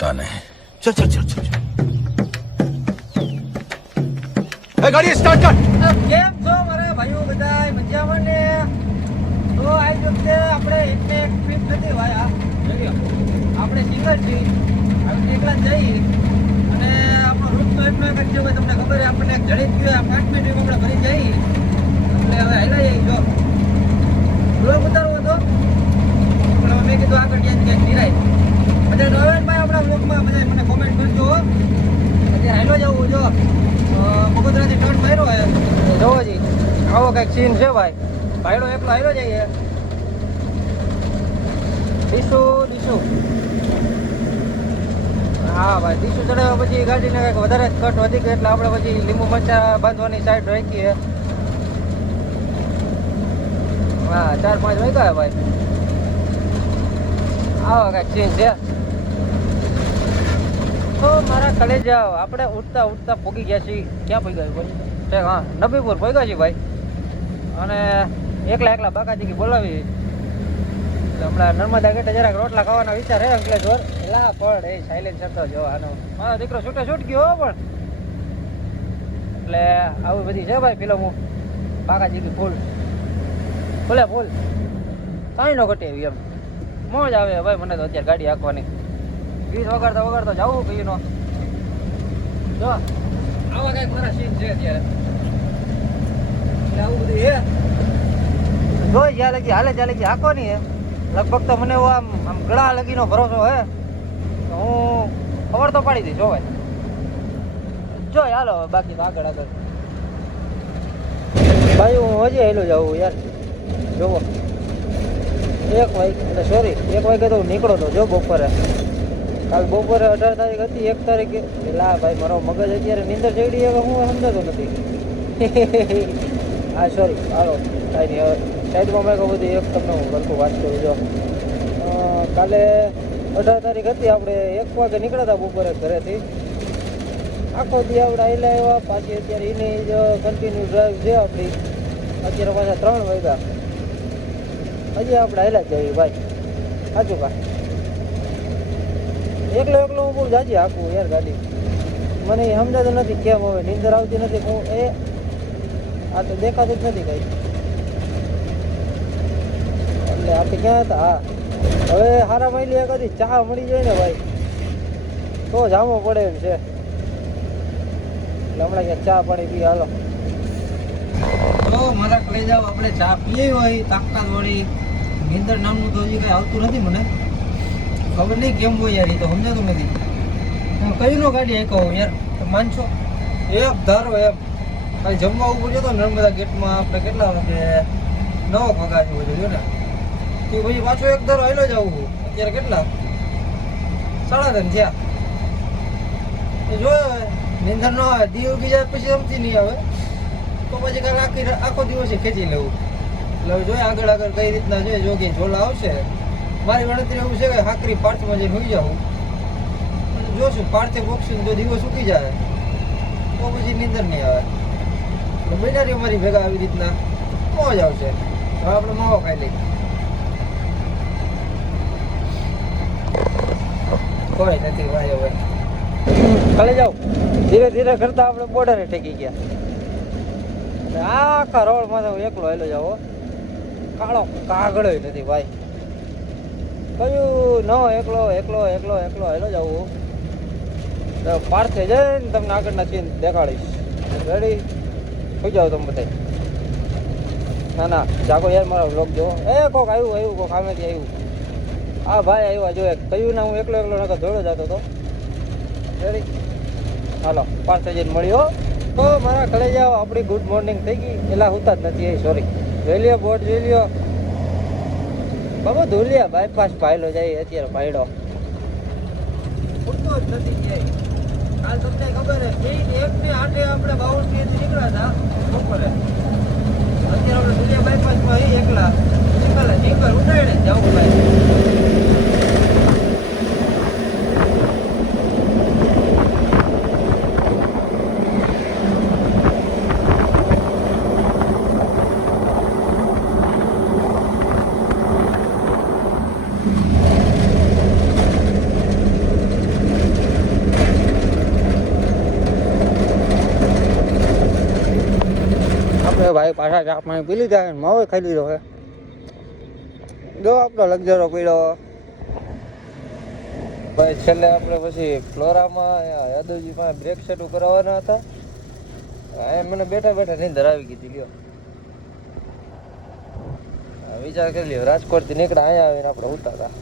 सकता नहीं चल चल चल चल ए गाड़ी स्टार्ट कर કેમ છો મારા ભાઈઓ બધાય મજામાં ને તો આ વખતે આપણે એકને એક ટ્રીપ નથી ભાઈ આ જોઈ લો. આપણે સિંગલ છીએ આપણે એકલા જ જઈએ અને આપણો રૂટ તો એટલો એક જ છે ભાઈ તમને ખબર છે આપણને એક જડી જ ગયો પાંચમી ટ્રીપ આપણે ભરી જઈએ એટલે હવે હેલા જઈએ જો બ્લોગ ઉતારવો હતો પણ હવે મેં કીધું આગળ ક્યાંક ક્યાંક નિરાય બધા નવેનભાઈ આપણા બ્લોગમાં બધા મને કોમેન્ટ કરજો. અત્યારે હાલો જવું જો. બગોદરાથી ટર્ન માર્યો હે જોવો જી. આવો કંઈક સીન છે ભાઈ. ભાઈડો એકલો હાલ્યો જઈએ. દીશુ દીશુ. હા ભાઈ દીસુ ચડાવ્યા પછી ગાડીને કંઈક વધારે જ વધી ગઈ એટલે આપણે પછી લીંબુ મરચા બાંધવાની સાઈડ રાખીએ. હા, ચાર પાંચ વાગ્યા ભાઈ. આવો કંઈક સીન છે. તો મારા કલેજ આપણે ઉઠતા ઉઠતા પોગી ગયા છીએ. ક્યાં પહોંચ્યા ભાઈ? ઠીક હા, નબીપુર પહોંચ્યા છીએ ભાઈ. અને એકલા એકલા બાકાજી બોલાવી. હમણાં નર્મદા ગેટે જરાક રોટલા ખાવાનો વિચાર હે, અંકલેશ્વર. લા પણ એ સાયલેન્સ કરતો જો આનો. મારો દીકરો છૂટે છૂટ ગયો હો પણ. એટલે આવી બધી છે ભાઈ ફિલ્મો. બાકાજી કી ફૂલ. ફૂલે ફૂલ. કાંઈ ન ઘટે એમ. મોજ આવે ભાઈ, મને તો અત્યારે ગાડી હાંકવાની. ગીત વગાડતા વગાડતા જવું કઈ નો. જો, આવા કંઈક મારા સીન છે અત્યારે. આવું બધું હે જો જ્યાં લગી, હાલે ત્યાં લગી હાકો નહીં હે. લગભગ તો મને એવું આમ આમ ગળા લગીનો ભરોસો હે. તો હું ખબર તો પાડી દઈશ, જો ભાઈ. જો, હાલો બાકી તો આગળ આગળ. ભાઈ, હું હજી હેલું જાઉં, યાર. જોવો. એક વાગે સોરી એક વાગે તો નીકળો તો, જો બપોરે. કાલ બપોરે અઢાર તારીખ હતી, એક તારીખે. લા ભાઈ મારો મગજ અત્યારે નીંદર ચડી હવે હું સમજાતો નથી. હા સોરી હાલો, કાંઈ નહીં, હવે મેં કહું બધું, એક તમને હું સરખું વાત કરું, જો. કાલે અઢાર તારીખ હતી, આપણે એક વાગે નીકળ્યા હતા બપોરે ઘરેથી. આખો દી આપણે આવેલા આવ્યા, પાછી અત્યારે એની જ કન્ટિન્યુ ડ્રાઈવ છે આપણી. અત્યારે પાછા ત્રણ વાગ્યા. હજી આપણે આવેલા જ જઈએ, ભાઈ. સાચું કા? એકલો એકલો હું જાજી હાકું યાર ગાડી. મને સમજાતું નથી કેમ હવે નીંદર આવતી નથી. હું એ આ તો દેખાતું જ નથી કઈ. એટલે આપણે ક્યાં હતા? હા. હવે હારા માઇલી કદી ચા મળી જાય ને ભાઈ. તો જામો પડે એમ છે. એટલે હમણાં ક્યાં ચા પાણી પી હાલો. તો મારા કલેજાઓ આપણે ચા પીએ હોય. તાકાત વાળી નીંદર નામનું તો હજી કઈ આવતું નથી મને. ખબર નહીં કેમ હોય યાર, એ તો સમજાતું નથી. હું કઈ નો ગાડી આંકો યાર તો માનશો? એક ધારો એમ ખાલી જમવા ઉપર જતો નર્મદા ગેટમાં આપણે કેટલા વાગે? નવ વાગ્યા જેવું જોયું ને તે પછી પાછો એક ધારો હેલો જ આવું. અત્યારે કેટલા? સાડા ત્રણ થયા. હવે નીંદર ન આવે, દી ઉગી જાય પછી સમજી નહીં આવે. તો પછી કાલે આખી આખો દિવસ ખેંચી લેવું. એટલે જોઈએ આગળ આગળ કઈ રીતના જોઈએ, જો કે ઝોલા આવશે. મારી ગણતરી એવું છે કે હાકરી પાર્થમાં જઈને હોઈ જાઉં. અને જોશું પાર્થે બોક્સિંગ જો દિવસ સૂકી જાય, તો પછી નીંદર નહીં આવે. તો બન્યા મારી ભેગા આવી રીતના મોજ આવશે. હવે આપણે માવો ખાઈ લઈએ. કોઈ નથી ભાઈ હવે. ખાલી જાઓ. ધીરે ધીરે કરતા આપણે બોર્ડરે ટેકી ગયા. આખા રોડમાં તો એકલો હેલો જાઓ. કાળો કાગળો નથી ભાઈ કયું? ન એકલો એકલો એકલો એકલો. હેલો પાર તો પાર્થે જઈને તમને આગળના સીન દેખાડીશ. રેડી થઈ જાઓ તમે બધા ના ના. જાગો યાર, મારો બ્લોગ જો એ કોક આવ્યું આવ્યું, કોક સામેથી આવ્યું. આ ભાઈ આવ્યું જો એક કયું ના, હું એકલો એકલો, નકર જોડો જતો હતો. રેડી હાલો પાર્થે જઈને મળ્યો. તો મારા ઘરે જાઓ. આપણી ગુડ મોર્નિંગ થઈ ગઈ. એલા હોતા જ નથી, એ સોરી જોઈ લ્યો બોટ જોઈ લ્યો. બાબા ધોલિયા બાયપાસ પાયલો જાય, અત્યારે પાયડો. ઉઠતો જ નથી જાય કાલ તમને ખબર હે એક ને આઠે આપણે બાઉન્સથી નીકળ્યા હતા, બપોરે. અત્યારે આપણે ધોલિયા બાયપાસમાં અહીં એકલા. નીકળે નીકળ જ જવું ભાઈ ભાઈ પાછા ચા પાણી પી લીધા અને માવો ખાઈ લીધો હે જો આપણો લગજરો પીડો ભાઈ, છેલ્લે આપણે પછી ફ્લોરામાં યાદવજી પાસે બ્રેક સેટ કરાવવાના હતા. એ મને બેઠા બેઠા નીંદર આવી ગઈ હતી, લ્યો. વિચાર કરી લ્યો, રાજકોટથી નીકળ્યા અહીંયા આવીને આપણે ઉતા હતા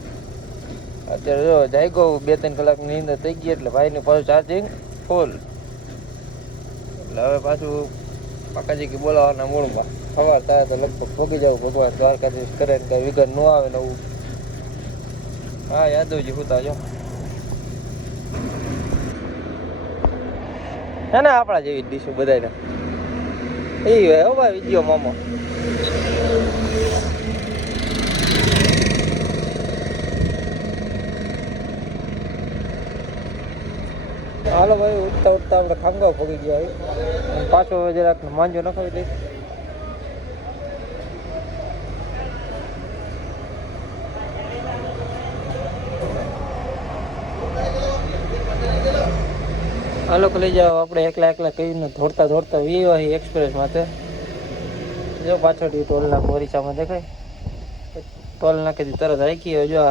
અત્યારે જો જાગ્યો બે ત્રણ કલાકની નીંદર થઈ ગઈ એટલે ભાઈનું પાછું ચાર્જિંગ ફૂલ એટલે હવે પાછું પાકાજી કે બોલાવવાના મૂળમાં. સવાર થાય તો લગભગ ભોગી જવું ભગવાન દ્વારકાધીશ કરે ને કઈ વિઘન ન આવે નવું. હા, યાદવજી હુતા જો હે ને આપણા જેવી ડીશું બધાને એ હે હો ભાઈ વીડિયો મામો. હાલો ભાઈ ઉઠતા ઉઠતા આપણે ખાંગા પગી ગયા પાછો જરાક માંજો નખાવી દઈ હાલો લઈ જાઓ, આપણે એકલા એકલા કહીને દોડતા દોડતા વિવાહી એક્સપ્રેસ માટે જો પાછળ ટોલ નાક ઓરિસ્સામાં દેખાય. ટોલ નાખી તરત રાખીએ જો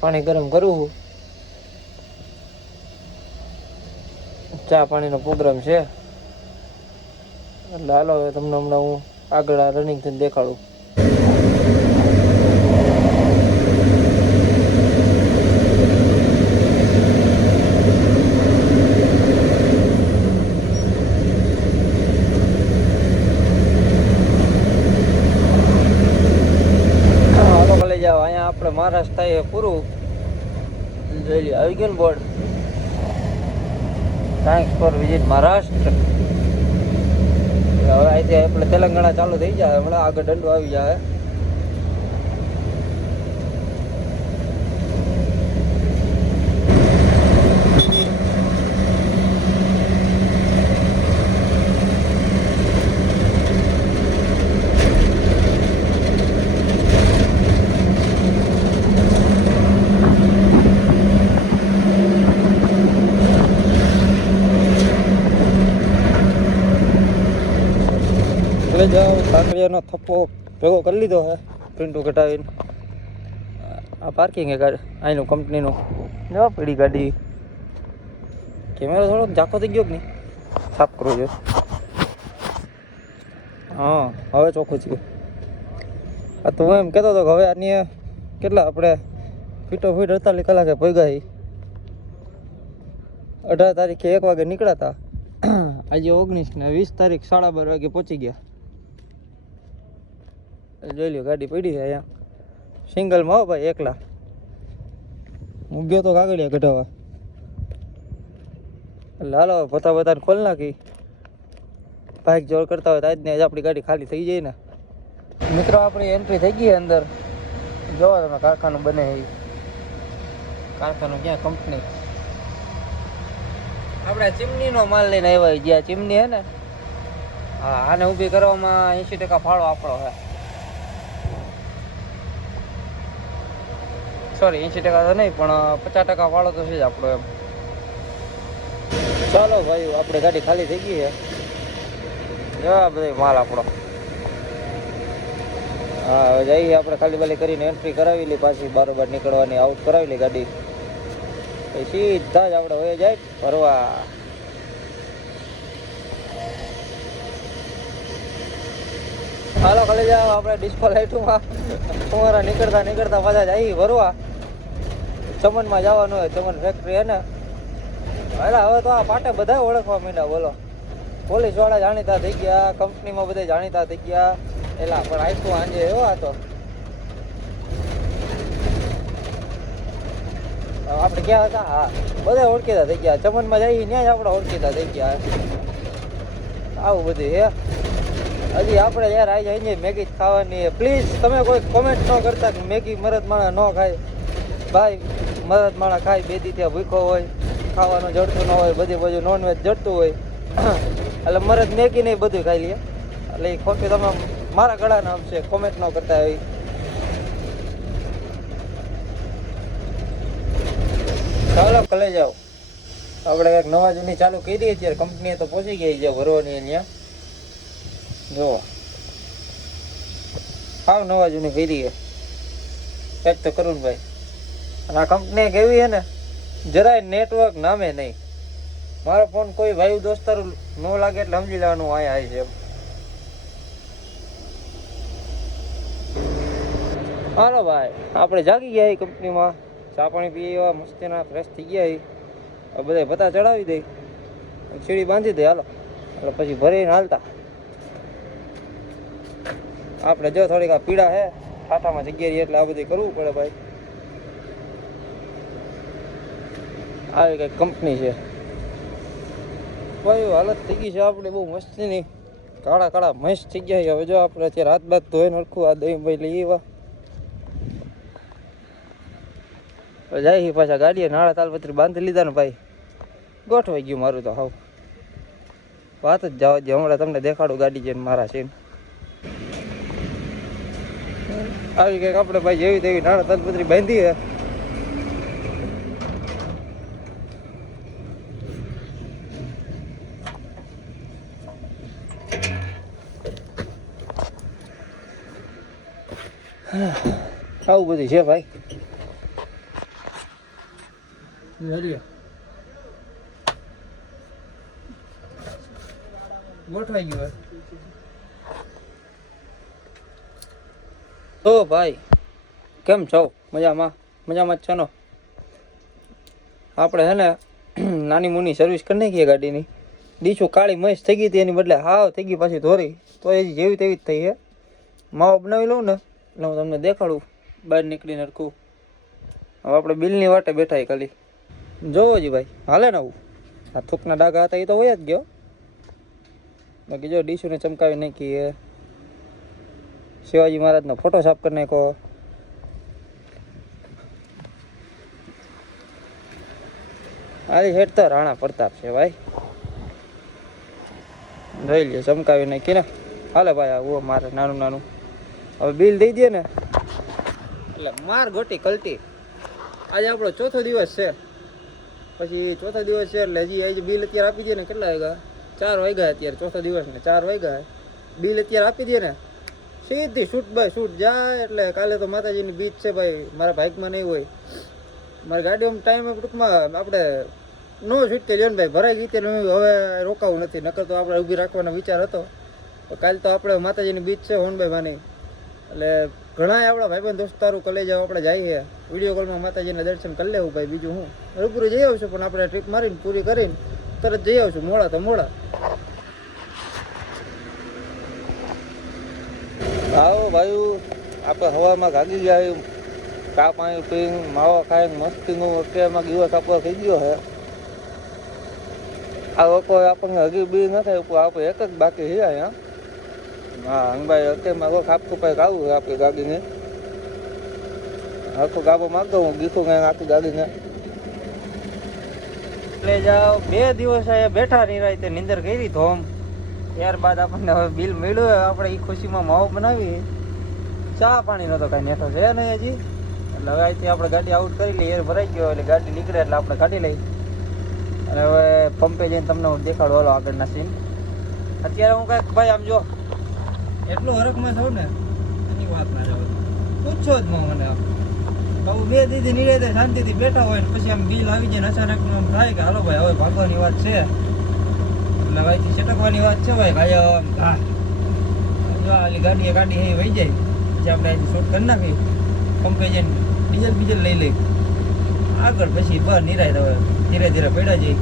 પાણી ગરમ કરવું ચા પાણીનો પ્રોગ્રામ છે. એટલે હાલો હવે તમને હમણાં હું આગળ આ રનિંગ થઈને દેખાડું. આપણે મહારાષ્ટ્ર પૂરું. જોઈ આવી ગયું board thanks for visit Maharashtra હવે અહીંથી આપણે તેલંગાણા ચાલુ થઈ જાય, હમણાં આગળ દંડો આવી જાય એટલે જાઓ કાંકરિયાનો થપ્પો ભેગો કરી લીધો હે, પ્રિન્ટો કટાવીને આ પાર્કિંગ હે ગાડી અહીંનું કંપનીનું જવા પડી ગાડી. કેમેરો થોડો ઝાંખો થઈ ગયો કે નહીં? સાફ કરવો જોઈએ. હા, હવે ચોખ્ખું છે આ તો એમ કહેતો હતો કે હવે આની કેટલા આપણે ફીટો ફીટ અડતાલીસ કલાકે હી. અઢાર તારીખે એક વાગે નીકળ્યા હતા આજે ઓગણીસ ને વીસ તારીખ સાડા બાર વાગે પહોંચી ગયા. જોઈ લ્યો, ગાડી પડી છે અહીંયા. સિંગલમાં હો ભાઈ, એકલા. હું ગયો તો કાગળિયા કઢાવવા. એટલે હાલો ભતા ભતાને ખોલ નાખી. બાઇક જોર કરતા હોય તો આજને આજ આપણી ગાડી ખાલી થઈ જાય ને. મિત્રો, આપણી એન્ટ્રી થઈ ગઈ અંદર. જોવો તમે, કારખાનું બને એ કારખાનું ક્યાં કંપની આપણે ચીમનીનો માલ લઈને આવ્યા જ્યાં ચીમની હે ને? હા, આને ઊભી કરવામાં એંશી ટકા ફાળો આપણો હે સોરી, એંશી ટકા તો નહીં, પણ પચાસ ટકા વાળો તો છે જ આપણો એમ. ચાલો ભાઈ, આપણે ગાડી ખાલી થઈ ગઈ છે. જવા બધો માલ આપણો. હા જઈએ આપણે ખાલી બાલી કરીને એન્ટ્રી કરાવી લઈ પાછી, બારોબાર નીકળવાની આઉટ કરાવી લઈ ગાડી. પછી સીધા જ આપણે હોય જાય, ફરવા. હાલો, ખાલી જાવ આપણે ડિસ્કો લાઈટમાં તમારા નીકળતા નીકળતા પાછા જઈ ભરવા ચમનમાં જવાનું હોય, ચમન ફેક્ટરી હે ને. એટલે હવે તો આ પાટે બધા ઓળખવા માંડ્યા, બોલો. પોલીસવાળા જાણીતા થઈ ગયા કંપનીમાં બધા જાણીતા થઈ ગયા. એલા, પણ આખું આંજે એવો આ તો. આપણે ક્યાં હતા? હા બધા ઓળખીતા થઈ ગયા. ચમનમાં જઈએ ત્યાં જ આપણે ઓળખીતા થઈ ગયા. આવું બધું હે. હજી આપણે યાર આજે અહીંયા મેગી જ ખાવાની પ્લીઝ તમે કોઈ કોમેન્ટ ન કરતા કે મેગી મરદ માણા ન ખાય. ભાઈ, મરદ માણા ખાય, બે ત્યાં ભૂખો હોય, ખાવાનું જડતું ન હોય, બધી બધું નોનવેજ જડતું હોય. એટલે મરદ મેગી નહીં બધું ખાઈ લે. એટલે એ ખોટું તમે મારા ગળા નામ છે કોમેન્ટ ન કરતા હોય. ચાલો કલે જાઓ આપણે કંઈક નવા જૂની ચાલુ કરી દઈએ અત્યારે. કંપનીએ તો પહોંચી ગઈ છે, ભરવાની ત્યાં જો હાવ નવા જૂની કરી છે કંઈક તો કરું ભાઈ અને આ કંપની કેવી છે ને? જરાય નેટવર્ક નામે નહીં. મારો ફોન કોઈ ભાઈ દોસ્તાર ન લાગે એટલે સમજી લેવાનું આય આવી છે હાલો ભાઈ, આપણે જાગી ગયા કંપનીમાં ચા પાણી પીએ એવા મસ્તીના ફ્રેશ થઈ ગયા બધા ભતા ચડાવી દઈ સીડી બાંધી દે, હાલો. એટલે પછી ભરીને હાલતા. આપણે જો થોડીક આ પીડા હે ખાટામાં જગ્યા રહી એટલે આ બધું કરવું પડે ભાઈ. આવી કંઈક કંપની છે. ભાઈ, હાલત થઈ ગઈ છે આપણે, બહુ મસ્તીની. કાળા કાળા મસ્ત થઈ ગયા છે. હવે જો આપણે અત્યારે હાથ બાદ ધોઈને હરખું આ દહીં ભાઈ લઈ આવ્યા. જાય છે પાછા ગાડીએ. નાળા તાલપત્રી બાંધી લીધા ને ભાઈ. ગોઠવાઈ ગયું મારું તો હાવ. વાત જ જવા દે હમણાં તમને દેખાડું ગાડી જઈને મારા છે આવી કંઈક આપણે ભાઈ જેવી તેવી નાળા તાલપત્રી બાંધી હે આવું બધું છે ભાઈ હરિયો ગોઠવાઈ ગયું તો ભાઈ, કેમ છો? મજામાં? મજામાં જ છો ને? આપણે હે ને નાની મુની સર્વિસ કરી નાખીએ ગાડીની. ડીશું કાળી મસ્ત થઈ ગઈ હતી, એની બદલે હાવ થઈ ગઈ પાછી ધોરી. તો એ જેવી તેવી જ થઈ છે માવો બનાવી લઉં ને, એટલે હું તમને દેખાડું, બહાર નીકળીને રખું હવે આપણે બિલની વાટે બેઠા ખાલી. જોવો જી ભાઈ, હાલે ને આવું. આ થૂકના ડાઘા હતા, એ તો હોય જ ગયો. બાકી જો ડીશુને ચમકાવી નાખીએ. શિવાજી મહારાજનો ફોટો સાફ કરી નાખો આલી હેઠ તો રાણા પ્રતાપ છે ભાઈ. જોઈ લે ચમકાવી નાખી ને. હાલે ભાઈ આવો મારે નાનું નાનું. હવે બિલ દઈ દે ને. એટલે માર ગોટી કલટી. આજે આપણો ચોથો દિવસ છે. પછી ચોથો દિવસ છે એટલે હજી આજે બિલ અત્યારે આપી દે ને કેટલા વાગ્યા? ચાર વાગ્યા અત્યારે ચોથો દિવસ ને ચાર વાગ્યા. બિલ અત્યારે આપી દે ને. સીધી શૂટ બાય શૂટ જાય એટલે કાલે તો માતાજીની બીચ છે ભાઈ. મારા ભાઈકમાં નહીં હોય. મારી ગાડીઓમાં ટાઈમ ટૂંકમાં આપણે નો છૂટકે જો ને ભાઈ ભરાઈ જીતે હવે રોકાવું નથી. નકર તો આપણે ઊભી રાખવાનો વિચાર હતો. કાલે તો આપણે માતાજીની બીચ છે હોનભાઈ માની એટલે ઘણા આપણા ભાઈબંધ દોસ્તારું કલેજાઓ આપણે જઈએ. વીડિયો કોલમાં માતાજીના દર્શન કરી લેવું ભાઈ, બીજું હું. રૂબરૂ જઈ આવશું, પણ આપણે ટ્રીપ મારીને, પૂરી કરીને તરત જઈ આવશું, મોડા તો મોડા. આવો ભાઈ, આપણે હવામાં ગાગી ગયા કા પાણી પીને માવા ખાઈને મસ્તીનું અત્યારમાં દિવસ આપણો થઈ ગયો છે. આ લોકો આપણને હજી બી ન થાય ઉપર આપણે એક જ બાકી છે અહીંયા. હા હંગભાઈ અત્યારમાં કોઈ ખાપ કપાઈ આવું છે આપણી ગાડીને. આખો ગાબો માગતો હું ગીખું કંઈ આખી ગાડીને. એટલે જાઓ, બે દિવસ અહીંયા બેઠા નિરાય તે નિંદર કરી ધોમ ત્યારબાદ આપણને હવે બિલ મળ્યું આપણે એ ખુશીમાં માવો બનાવી ચા પાણી નતો કાંઈ નેઠો છે નહીં હજી. એટલે હવે અહીંથી આપણે ગાડી આઉટ કરી લઈએ, એર ભરાઈ ગયો, એટલે ગાડી નીકળે એટલે આપણે કાઢી લઈ. અને હવે પંપે જઈને તમને હું દેખાડો, હાલો આગળના સીન અત્યારે હું કાંઈક, ભાઈ આમ જો, એટલું હરકમાં થયું ને, એની વાત ના જાવ પૂછો જ મને આપ બે દીદી નીડે શાંતિથી બેઠા હોય ને, પછી આમ બિલ આવી જાય અચાનક થાય કે, હાલો ભાઈ, હવે ભાગવાની વાત છે. ભાઈ છટકવાની વાત છે ભાઈ ભાઈ હા. જો આલી ગાડી ગાડી એ વહી જાય. પછી આપણે શોટ કરી નાખી કમ્પેજન ડીઝલ બીજલ લઈ લઈ આગળ પછી બહાર નિરાય હવે ધીરે ધીરે પડ્યા જઈ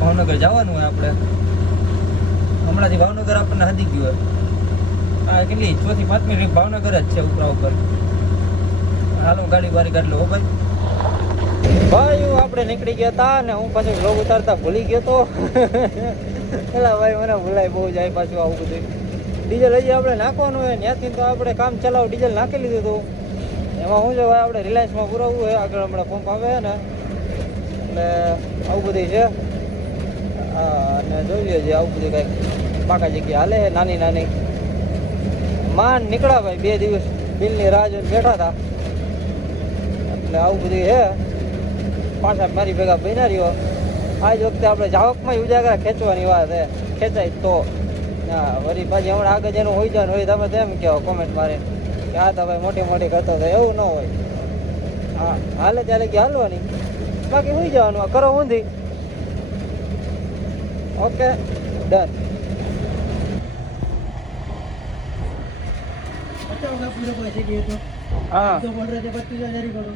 ભાવનગર જવાનું હોય આપણે. હમણાંથી ભાવનગર આપણને હાદી ગયું હોય. આ કેટલી? ચોથી પાંચમી ભાવનગર જ છે ઉપરા ઉપર. હાલો ગાડી બારી કાઢ લો ભાઈ. ભાઈ, આપણે નીકળી ગયા હતા ને હું પાછું લોગ ઉતારતા ભૂલી ગયો તો. પેલા ભાઈ, મને ભૂલાય બહુ જાય પાછું આવું બધું ડીઝલ હજી આપણે નાખવાનું હોય, ત્યાંથી તો આપણે કામ ચલાવ, ડીઝલ નાખી લીધું હતું એમાં શું છે ભાઈ, આપણે રિલાયન્સમાં પુરાવવું હોય, આગળ હમણાં પંપ આવે ને, એટલે આવું બધું છે. અને જોઈએ છે આવું બધું કાંઈક પાકા જગ્યા હાલે નાની નાની. માન નીકળ્યા ભાઈ, બે દિવસ. બિલની રાહ જોઈને બેઠા હતા. એટલે આવું બધું છે. પાછા મારી ભેગા બન્યા રહ્યો આજ વખતે આપણે જાવકમાં ઉજાગરા ખેંચવાની વાત છે ખેંચાય તો હા વળી પાછી હમણાં આગળ જેનું હોય જાય ને હોય તમે તેમ કહો કોમેન્ટ મારે કે આ તો ભાઈ મોટી મોટી કરતો હતો એવું ન હોય હા હાલે ચાલે કે હાલવાની બાકી હોઈ જવાનું આ કરો ઊંધી ઓકે ડન हाँ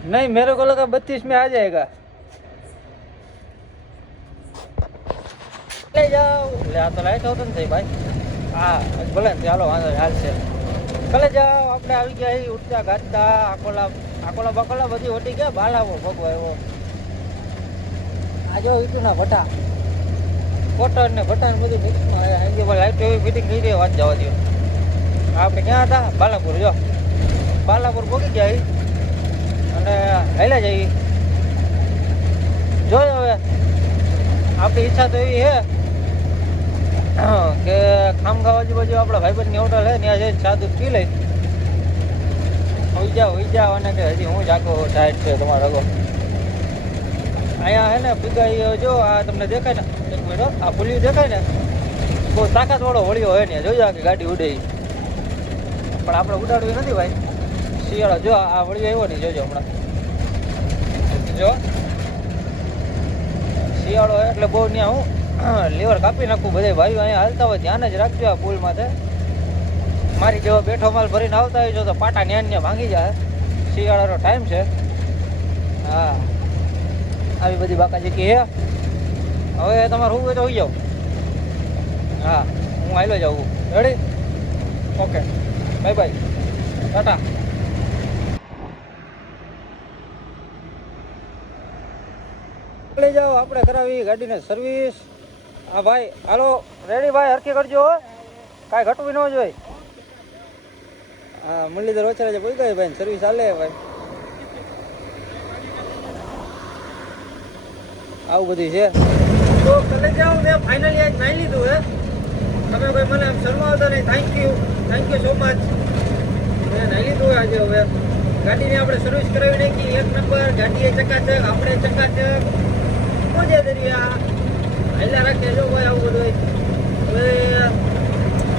नहीं मेरे को लगा बत्तीस में आ जाएगा જાઓ એટલે આ તો લાઈટ આવતો ને થઈ ભાઈ. હા, ભલે ને ચાલો, વાંધો હાલ છે. ભલે જાઓ, આપણે આવી ગયા ઉઠતા ગાતા આકોલા આકોલા બકોલા બધી ઓટી ગયા, બાલાવો ભગવા એવો. આ જો ઈટુના ભટા. કોટર ને ભટા ને બધું મિક્સમાં લાઈટ એવી ફિટિંગ થઈ રહી, વાત જવા દો. આપણે ક્યાં હતા? બાલાપુર, જો. બાલાપુર પહોંચી ગયા અને હેલા જઈએ જોઈએ હવે. આપણી ઈચ્છા તો એવી હે કે ખામખા આજુબાજુ આપણા ભાઈબંધની હોટલ છે, ત્યાં જઈને ચા પી લઈ. હોઈ જાઓ હોઈ જાઓ, અને કે હજી હું જાગો ટાઈટ છે તમારો આગો અહીંયા હે ને પીગાઈ જો, આ તમને દેખાય ને? એક મિનિટ આ પુલિયું દેખાય ને? બહુ તાકાતવાળો વળ્યો હોય ને, જોઈ કે ગાડી ઉડે પણ આપણે ઉડાડવી નથી ભાઈ. શિયાળો, જો આ વળિયો આવ્યો નહીં જોજો હમણાં. જો. શિયાળો એટલે બહુ ત્યાં હું લીવર કાપી નાખું બધા ભાઈઓ અહીંયા હાલતા હોય, ધ્યાન જ રાખજો આ પુલ માથે. મારી જેવો બેઠો માલ ભરીને આવતા હોય તો પાટા ન્યાન ને ભાંગી જાય. શિયાળાનો ટાઈમ છે. હા. આવી બધી બાકાજીકી હે. હવે તમારે હું તો હોઈ જાઉં. હા, હું આવેલો જાઉં. Ready okay bye bye tata જાઓ, આપણે કરાવી ગાડીને સર્વિસ હા ભાઈ હાલો રેડી ભાઈ હરખી કરજો કાંઈ ઘટવું ન જોઈએ. હા મુરલીધર ઓછા પૂરી ગયો ભાઈ સર્વિસ હાલે ભાઈ. આવું બધું છે. તો કલે જાઓ મેં ફાઇનલી આજ નાઈ લીધું હે. તમે ભાઈ મને આમ શરમાવતા નહીં. Thank you thank you so much મેં નાઈ લીધું આજે હવે. ગાડીને આપણે સર્વિસ કરાવી નાખી. એક નંબર ગાડીએ ચકાચક આપણે ચકાચક. મજા દરિયા. હાલ્યા રાખીએ જો ભાઈ આવું બધું હવે,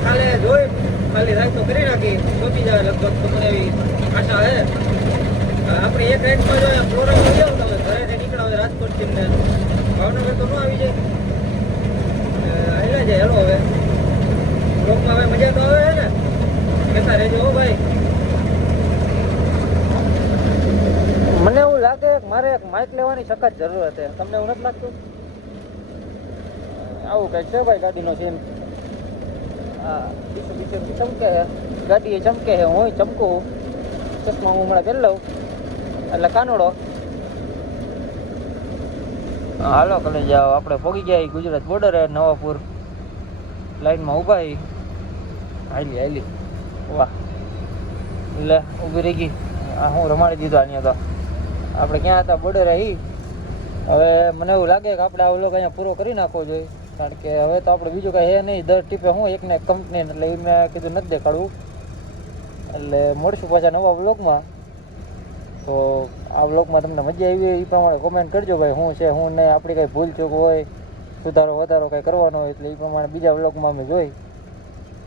કાલે જોઈ ખાલી રાત તો કરી નાખી, સોંપી જાય લગભગ તો મને એવી આશા હે. આપણે એક રાઈડમાં જો પ્રોગ્રામ લઈ આવું તમે ઘરેથી નીકળ્યા હોય રાજકોટથી ને ભાવનગર તો ન આવી જાય. હાલ્યા જાય, હેલો હવે. બ્લોકમાં હવે મજા તો આવે ને. કહેતા રહેજો હો ભાઈ. મને એવું લાગે કે મારે એક માઇક લેવાની સખત જરૂર હતી તમને એવું નથી લાગતું? આવું કંઈક છે ભાઈ ગાડીનો સીન હા, બીજું બીજું ચમકે છે. ગાડી એ ચમકે છે, હું ચમકું ચશ્મા હું હમણાં પહેરી લઉં. એટલે કાનોડો. હાલો કલે જાઓ આપણે પહોંચી ગયા ગુજરાત બોર્ડરે નવાપુર. લાઈનમાં ઊભા હાલી હાલી. વાહ. લે, ઊભી રહી ગઈ. હું રમાડી દીધો આની તો આપણે ક્યાં હતા? બોર્ડર એ હવે મને એવું લાગે કે આપણે આ વ્લોગ અહીંયા પૂરો કરી નાખવો જોઈએ. કારણ કે હવે તો આપણે બીજું કાંઈ હે નહીં. દર ટીપે હું એકને કંપની એટલે એ મેં કીધું નથી દેખાડવું. એટલે મળશું પાછા નવા બ્લોગમાં તો આ બ્લોગમાં તમને મજા આવી એ પ્રમાણે કોમેન્ટ કરજો ભાઈ શું છે શું ને આપણી કાંઈ ભૂલ ચૂક હોય, સુધારો, વધારો કાંઈ કરવાનો હોય એટલે એ પ્રમાણે બીજા બ્લોગમાં અમે જોઈ.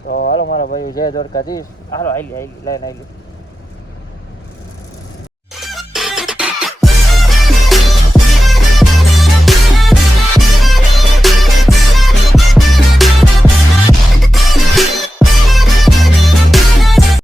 તો હાલો મારા ભાઈ જય દ્વારકાધીશ. હાલો હાલી હાલી લાઈન હાલી